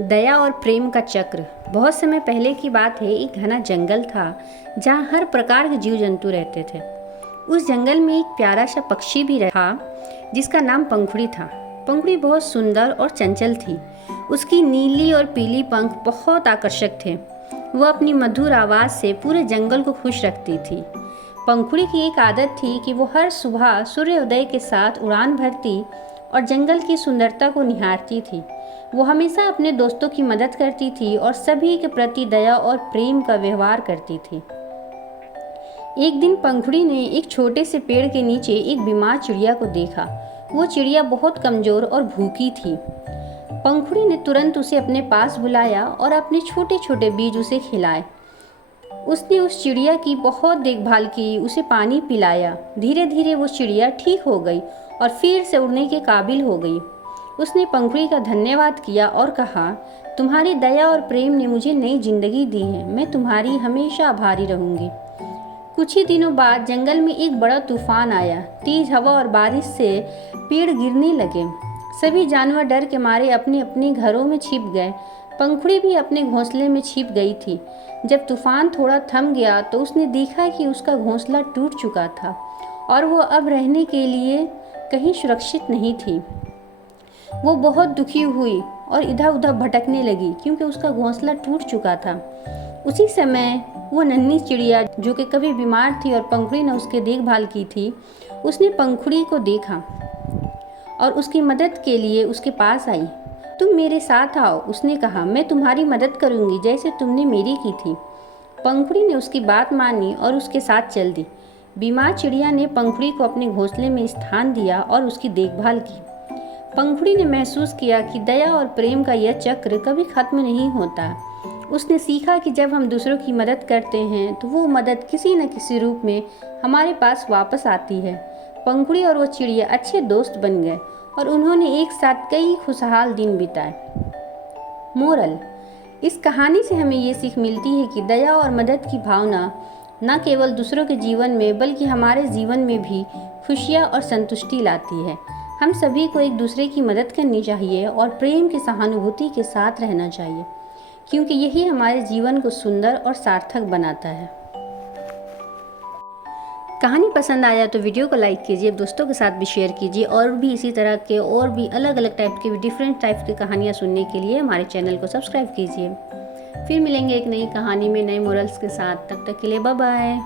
दया और प्रेम का चक्र। बहुत समय पहले की बात है, एक घना जंगल था जहाँ हर प्रकार के जीव जंतु रहते थे। उस जंगल में एक प्यारा सा पक्षी भी था जिसका नाम पंखुड़ी था। पंखुड़ी बहुत सुंदर और चंचल थी। उसकी नीली और पीली पंख बहुत आकर्षक थे। वह अपनी मधुर आवाज़ से पूरे जंगल को खुश रखती थी। पंखुड़ी की एक आदत थी कि वो हर सुबह सूर्योदय के साथ उड़ान भरती और जंगल की सुंदरता को निहारती थी। वो हमेशा अपने दोस्तों की मदद करती थी और सभी के प्रति दया और प्रेम का व्यवहार करती थी। एक दिन पंखुड़ी ने एक छोटे से पेड़ के नीचे एक बीमार चिड़िया को देखा। वो चिड़िया बहुत कमज़ोर और भूखी थी। पंखुड़ी ने तुरंत उसे अपने पास बुलाया और अपने छोटे छोटे बीज उसे खिलाए। उसने उस चिड़िया की बहुत देखभाल की, उसे पानी पिलाया। धीरे धीरे वो चिड़िया ठीक हो गई और फिर से उड़ने के काबिल हो गई। उसने पंखुड़ी का धन्यवाद किया और कहा, तुम्हारी दया और प्रेम ने मुझे नई जिंदगी दी है। मैं तुम्हारी हमेशा आभारी रहूंगी। कुछ ही दिनों बाद जंगल में एक बड़ा तूफान आया। तेज हवा और बारिश से पेड़ गिरने लगे। सभी जानवर डर के मारे अपने अपने घरों में छिप गए। पंखुड़ी भी अपने घोंसले में छिप गई थी। जब तूफान थोड़ा थम गया तो उसने देखा कि उसका घोंसला टूट चुका था और वो अब रहने के लिए कहीं सुरक्षित नहीं थी। वो बहुत दुखी हुई और इधर उधर भटकने लगी क्योंकि उसका घोंसला टूट चुका था। उसी समय वो नन्ही चिड़िया, जो कि कभी बीमार थी और पंखुड़ी ने उसकी देखभाल की थी, उसने पंखुड़ी को देखा और उसकी मदद के लिए उसके पास आई। तुम मेरे साथ आओ, उसने कहा। मैं तुम्हारी मदद करूंगी जैसे तुमने मेरी की थी। पंखुड़ी ने उसकी बात मानी और उसके साथ चल दी। बीमार चिड़िया ने पंखुड़ी को अपने घोंसले में स्थान दिया और उसकी देखभाल की। पंखुड़ी ने महसूस किया कि दया और प्रेम का यह चक्र कभी खत्म नहीं होता। उसने सीखा कि जब हम दूसरों की मदद करते हैं तो वो मदद किसी न किसी रूप में हमारे पास वापस आती है। पंखुड़ी और वो चिड़िया अच्छे दोस्त बन गए और उन्होंने एक साथ कई खुशहाल दिन बिताए। मोरल: इस कहानी से हमें ये सीख मिलती है कि दया और मदद की भावना न केवल दूसरों के जीवन में बल्कि हमारे जीवन में भी खुशियाँ और संतुष्टि लाती है। हम सभी को एक दूसरे की मदद करनी चाहिए और प्रेम की सहानुभूति के साथ रहना चाहिए, क्योंकि यही हमारे जीवन को सुंदर और सार्थक बनाता है। कहानी पसंद आया तो वीडियो को लाइक कीजिए, दोस्तों के साथ भी शेयर कीजिए और भी इसी तरह के और भी अलग अलग टाइप के डिफरेंट टाइप की कहानियाँ सुनने के लिए हमारे चैनल को सब्सक्राइब कीजिए। फिर मिलेंगे एक नई कहानी में नए मोरल्स के साथ। तब तक के लिए बाय बाय।